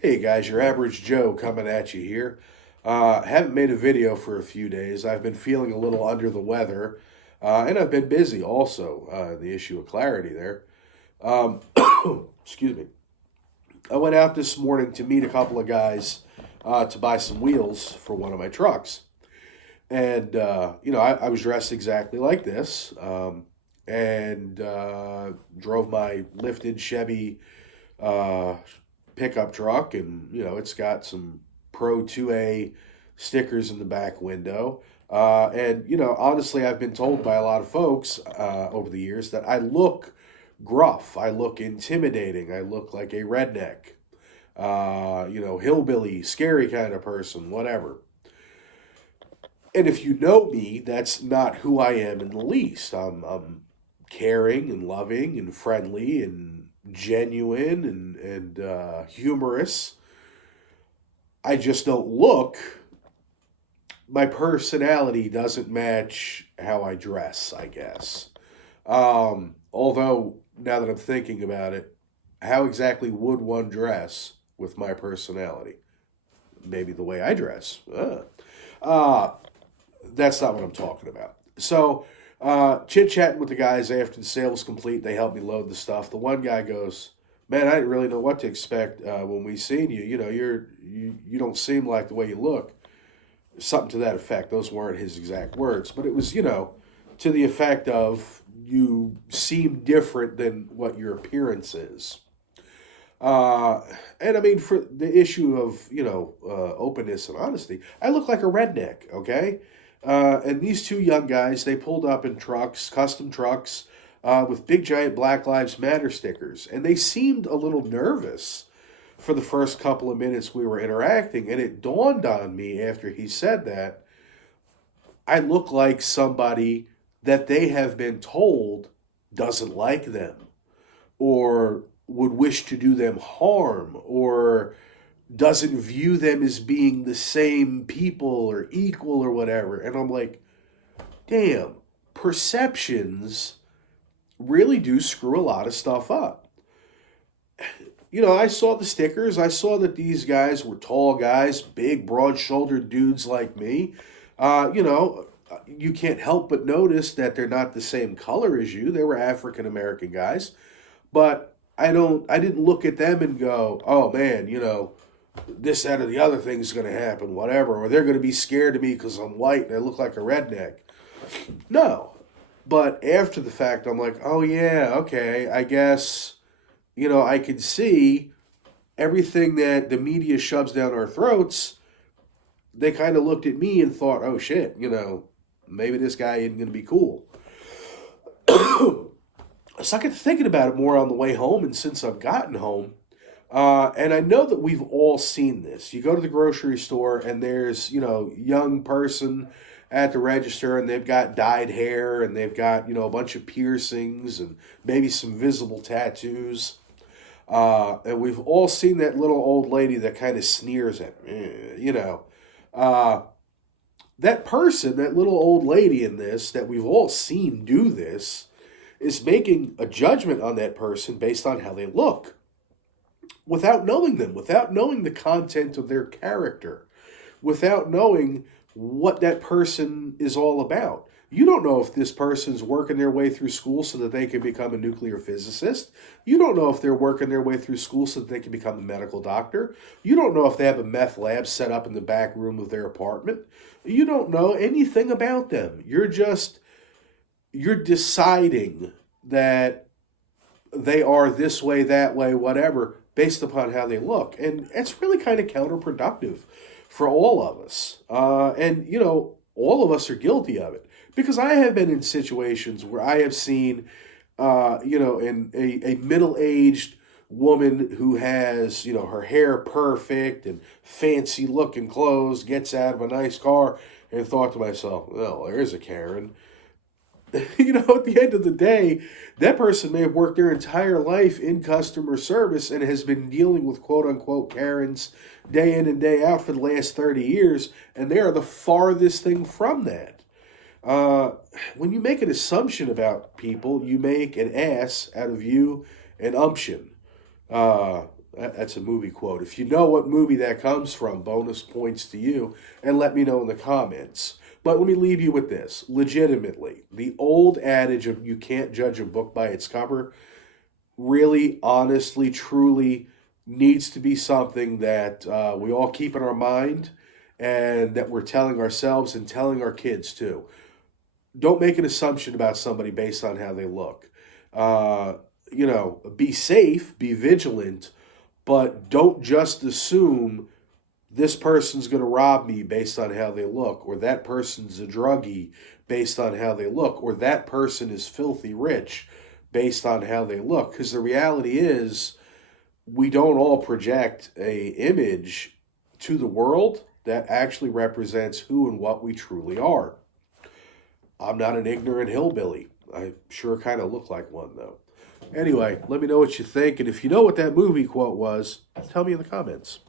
Hey guys, your average Joe coming at you here. Haven't made a video for a few days. I've been feeling a little under the weather, and I've been busy also. The issue of clarity there. Um, excuse me. I went out this morning to meet a couple of guys to buy some wheels for one of my trucks. And, I was dressed exactly like this and drove my lifted Chevy uh, pickup truck, and it's got some Pro 2A stickers in the back window. And honestly, I've been told by a lot of folks over the years that I look gruff, I look intimidating, I look like a redneck, hillbilly, scary kind of person, whatever. And if you know me, that's not who I am in the least. I'm caring and loving and friendly and genuine and humorous. I just don't look. My personality doesn't match how I dress, I guess. Although, now that I'm thinking about it, how exactly would one dress with my personality? Maybe the way I dress. Uh, that's not what I'm talking about. So, chit chatting with the guys after the sale was complete, they helped me load the stuff. The one guy goes, "Man, I didn't really know what to expect when we seen you. You don't seem like the way you look." Something to that effect. Those weren't his exact words, but it was to the effect of you seem different than what your appearance is. Uh, and I mean, for the issue of openness and honesty, I look like a redneck. Okay, and these two young guys, they pulled up in trucks, custom trucks, with big giant Black Lives Matter stickers, and they seemed a little nervous for the first couple of minutes we were interacting. And it dawned on me after he said that I look like somebody that they have been told doesn't like them, or would wish to do them harm, or doesn't view them as being the same people or equal or whatever. And I'm like, damn, perceptions really do screw a lot of stuff up. I saw the stickers. I saw that these guys were tall guys, big, broad shouldered dudes like me. You can't help but notice that they're not the same color as you. They were African American guys. But I didn't look at them and go, oh man, this, that, or the other thing's going to happen, whatever, or they're going to be scared of me because I'm white and I look like a redneck. No. But after the fact, I'm like, oh yeah, okay, I guess, I can see everything that the media shoves down our throats. They kind of looked at me and thought, oh shit, maybe this guy isn't going to be cool. So I got thinking about it more on the way home, and since I've gotten home, and I know that we've all seen this. You go to the grocery store, and there's young person at the register, and they've got dyed hair, and they've got a bunch of piercings, and maybe some visible tattoos. And we've all seen that little old lady that kind of sneers at Uh, that person, that little old lady in this, that we've all seen do this, is making a judgment on that person based on how they look without knowing them, without knowing the content of their character, without knowing what that person is all about. You don't know if this person's working their way through school so that they can become a nuclear physicist. You don't know if they're working their way through school so that they can become a medical doctor. You don't know if they have a meth lab set up in the back room of their apartment. You don't know anything about them. You're deciding that they are this way, that way, whatever, based upon how they look. And it's really kind of counterproductive for all of us. And all of us are guilty of it. Because I have been in situations where I have seen, in a middle aged woman who has, her hair perfect and fancy looking clothes, gets out of a nice car, and thought to myself, well, there's a Karen. At the end of the day, that person may have worked their entire life in customer service and has been dealing with quote unquote Karens day in and day out for the last 30 years, and they are the farthest thing from that. Uh, when you make an assumption about people, you make an ass out of you and umption. Uh, That's a movie quote. If you know what movie that comes from, bonus points to you, and let me know in the comments. But let me leave you with this. Legitimately, the old adage of you can't judge a book by its cover really, honestly, truly needs to be something that we all keep in our mind and that we're telling ourselves and telling our kids too. Don't make an assumption about somebody based on how they look. Uh, be safe, be vigilant, but don't just assume this person's going to rob me based on how they look, or that person's a druggie based on how they look, or that person is filthy rich based on how they look. Because the reality is, we don't all project a image to the world that actually represents who and what we truly are. I'm not an ignorant hillbilly. I sure kind of look like one, though. Anyway, let me know what you think, and if you know what that movie quote was, tell me in the comments.